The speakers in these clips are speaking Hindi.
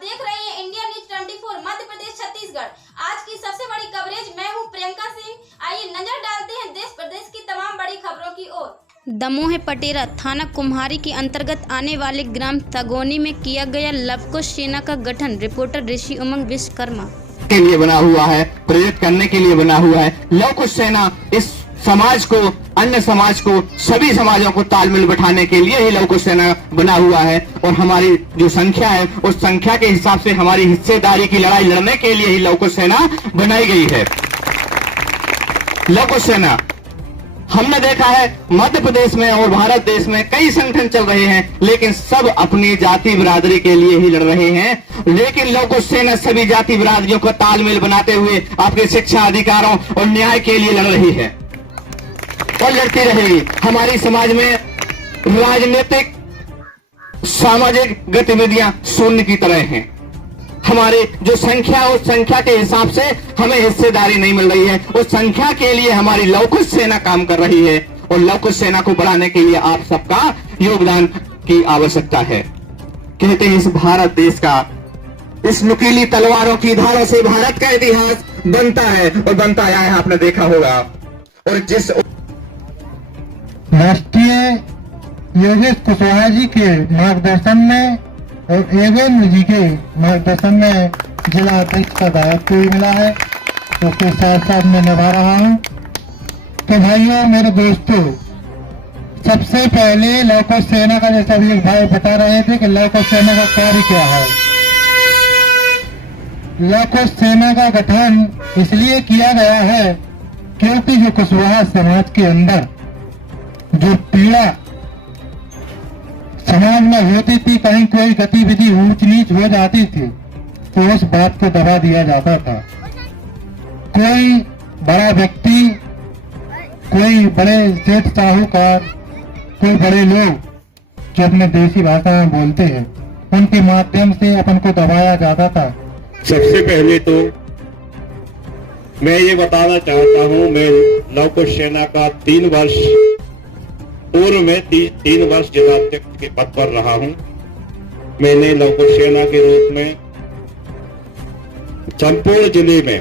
देख रहे हैं इंडिया न्यूज 24 मध्य प्रदेश छत्तीसगढ़। आज की सबसे बड़ी कवरेज मैं हूं प्रियंका सिंह। आइए नजर डालते हैं देश प्रदेश की तमाम बड़ी खबरों की ओर। दमोह पटेरा थाना कुम्हारी के अंतर्गत आने वाले ग्राम तगोनी में किया गया लवकुश सेना का गठन। रिपोर्टर ऋषि उमंग विश्वकर्मा के लिए बना हुआ है, प्रेरित करने के लिए बना हुआ है। लवकुश सेना इस समाज को, अन्य समाज को, सभी समाजों को तालमेल बैठाने के लिए ही लवकुश सेना बना हुआ है। और हमारी जो संख्या है उस संख्या के हिसाब से हमारी हिस्सेदारी की लड़ाई लड़ने के लिए ही लवकुश सेना बनाई गई है। लवकुश सेना हमने देखा है मध्य प्रदेश में और भारत देश में कई संगठन चल रहे हैं, लेकिन सब अपनी जाति बिरादरी के लिए ही लड़ रहे हैं। लेकिन लवकुश सेना सभी जाति बिरादरियों का तालमेल बनाते हुए आपके शिक्षा अधिकारों और न्याय के लिए लड़ रही है और लड़ती रहेगी। हमारी समाज में राजनीतिक सामाजिक गतिविधियां शून्य की तरह हैं। हमारी जो संख्या, उस संख्या के हिसाब से हमें हिस्सेदारी नहीं मिल रही है। उस संख्या के लिए हमारी लवकुश सेना काम कर रही है और लवकुश सेना को बढ़ाने के लिए आप सबका योगदान की आवश्यकता है। कहते हैं इस भारत देश का, इस नुकीली तलवारों की धारों से भारत का इतिहास बनता है और बनता आया है, आपने देखा होगा। और जिस राष्ट्रीय योगेश कुशवाहा जी के मार्गदर्शन में और एवं जी के मार्गदर्शन में जिला अध्यक्ष का दायित्व मिला है, उसके साथ साथ मैं निभा रहा हूँ। तो भाइयों, मेरे दोस्तों, सबसे पहले लवकुश सेना का, जैसा अभी एक भाई बता रहे थे कि लवकुश सेना का कार्य क्या है। लवकुश सेना का गठन इसलिए किया गया है क्योंकि जो कुशवाहा समाज के अंदर जो पीड़ा समाज में होती थी, कहीं कोई गतिविधि ऊंच नीच हो जाती थी तो उस बात को दबा दिया जाता था। कोई बड़ा व्यक्ति, कोई बड़े सेठ साहूकार, कोई बड़े लोग जो अपने देसी भाषा में बोलते हैं, उनके माध्यम से अपन को दबाया जाता था। सबसे पहले तो मैं ये बताना चाहता हूँ, मैं लवकुश सेना का 3 वर्ष पूर्व में 3 वर्ष जिला अध्यक्ष के पद पर रहा हूं। मैंने लवकुश सेना के रूप में संपूर्ण जिले में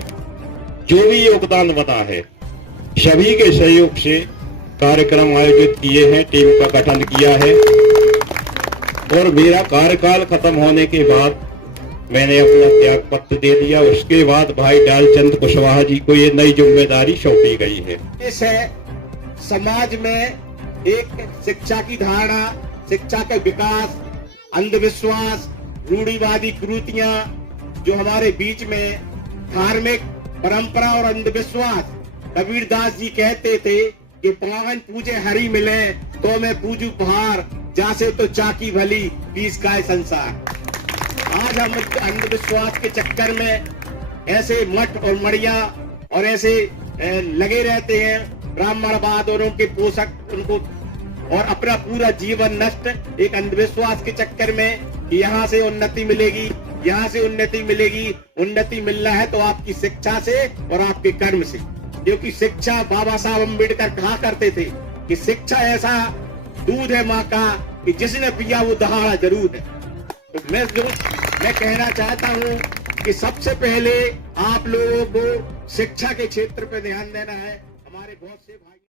जो भी योगदान बना है, सभी के सहयोग से कार्यक्रम आयोजित किए हैं, टीम का गठन किया है। और मेरा कार्यकाल खत्म होने के बाद मैंने अपना त्याग पत्र दे दिया। उसके बाद भाई डालचंद कुशवाहा जी को ये नई जिम्मेदारी सौंपी गई है। इस समाज में एक शिक्षा की धारणा, शिक्षा का विकास, अंधविश्वास, रूढ़िवादी कुरीतियां जो हमारे बीच में, धार्मिक परंपरा और अंधविश्वास। कबीरदास जी कहते थे कि पावन पूजे हरि मिले तो मैं पूजू पहाड़, जासे तो चाकी भली पीस का संसार। आज हम अंधविश्वास के चक्कर में ऐसे मठ और मड़िया और ऐसे लगे रहते हैं, ब्राह्मणवाद और उनके पोषक, उनको और अपना पूरा जीवन नष्ट एक अंधविश्वास के चक्कर में। यहाँ से उन्नति मिलेगी, यहाँ से उन्नति मिलेगी। उन्नति मिलना है तो आपकी शिक्षा से और आपके कर्म से, क्योंकि शिक्षा, बाबा साहब अम्बेडकर कहा करते थे कि शिक्षा ऐसा दूध है माँ का कि जिसने पिया वो दहाड़ा जरूर है। तो मैं कहना चाहता हूँ कि सबसे पहले आप लोगों को शिक्षा के क्षेत्र पे ध्यान देना है। हमारे बहुत से भाई